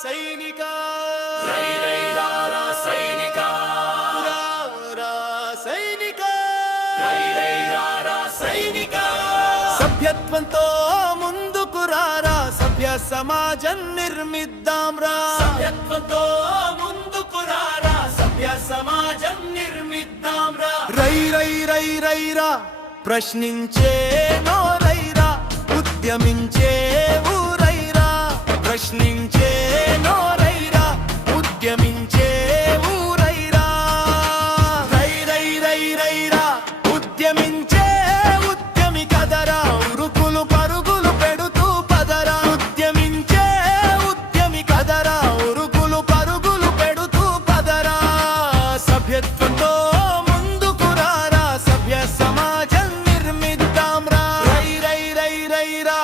సైనిక రై రై రా సైనిక రా సైనిక రై రై రా సైనిక సభ్యత్వంతో ముందుకు రారా సభ్య సమాజం నిర్మిద్దాం రా సభ్యత్వంతో ముందుకు రారా సభ్య సమాజం నిర్మిద్దాం రా రై రై రై రై రా ప్రశ్నించే నోరైరా ఉద్యమించే ఊరైరా ప్రశ్నించే నోరైరా ఉద్యమించే ఊరైరా రై రై రై రై రా ఉద్యమించే ఉద్యమి కదరా ఉరుకులు పరుగులు పెడుతూ పదరా ఉద్యమించే ఉద్యమి కదరా ఉరుకులు పరుగులు పెడుతూ పదరా సభ్యత్వంతో ముందుకు రారా సభ్య సమాజం నిర్మిద్దాం రా రై రై రై రై రా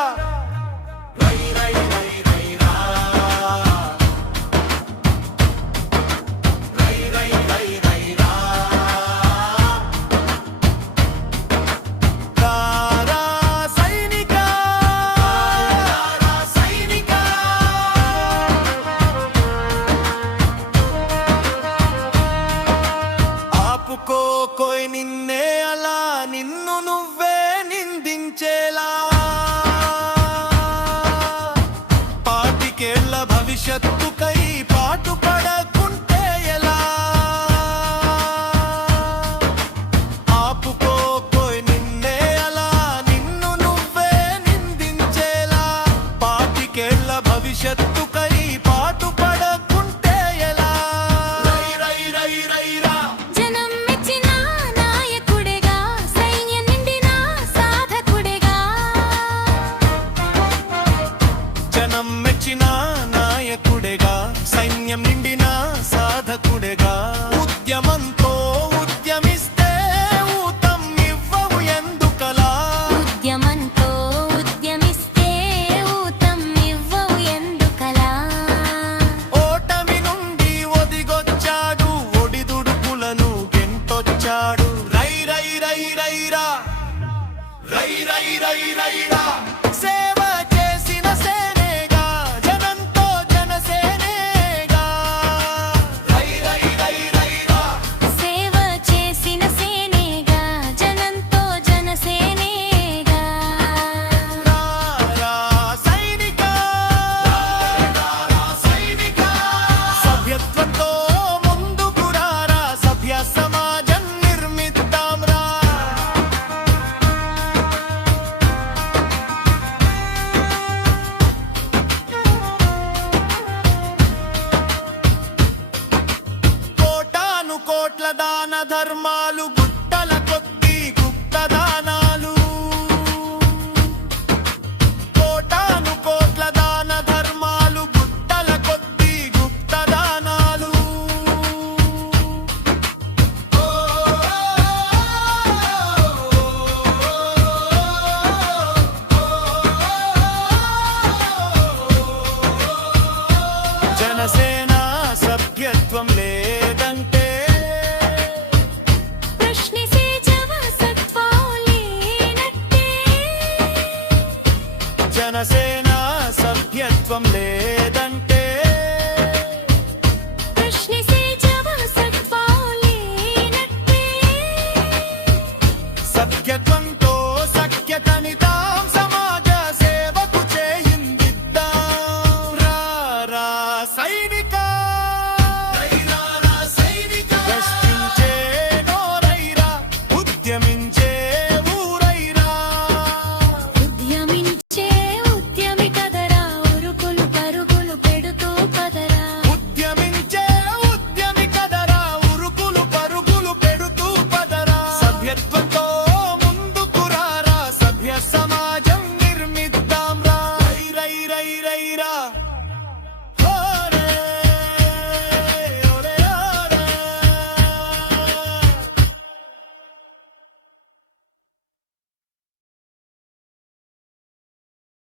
రై రై రై రై రా రై రై రై రై రా రా సైనిక రా సైనిక ఆపుకోకోయ్ నిన్నే అలా నిన్ను నువ్వే నిందించేలా పాతికేళ్ల భవిష్యత్తుకై పాటు పడకుంటే ఎలా ఆపుకోకోయ్ నిన్నే అలా నిన్ను నువ్వే నిందించేలా పాతికేళ్ల భవిష్యత్తుకై పాటు పడకుంటే ఎలా రై రై రై రై రా జనం మెచ్చిన నాయకుడిగా సైన్యం నిండిన సాధకుడిగా జనం మెచ్చిన నాయకుడిగా సైన్యం నిండిన సాధకుడిగా ఉద్యమంతో ఉద్యమిస్తే ఊతం ఇవ్వవు ఎందుకలా ఉద్యమంతో ఉద్యమిస్తే ఊతం ఇవ్వవు ఎందుకలా ఓటమి నుండి ఒదిగొచ్చాడు ఒడిదుడుకులను గెంటొచ్చాడు రై రై రై రై రా రై రై రై రై రా సేవ చేసిన సేనేగా జనంతో జనసేనేగా రై రై రై రై రా సేవ చేసిన సేనేగా జనంతో జనసేనేగా రా సైనిక రా సైనిక సభ్యత్వంతో ముందుకు రారా సభ్య సమాజం నిర్మిద్దాం రా కోటాను కోట్ల దాన ధర్మాలు గుట్టల కొద్ది గుప్త దానాలు కోటాను కోట్ల దాన ధర్మాలు గుట్టల కొద్ది గుప్త దానాలు జనసేన సభ్యత్వం లేదంటే ప్రశ్నిసే జవసత్వం లేనట్టే జనసేన సభ్యత్వం లేదు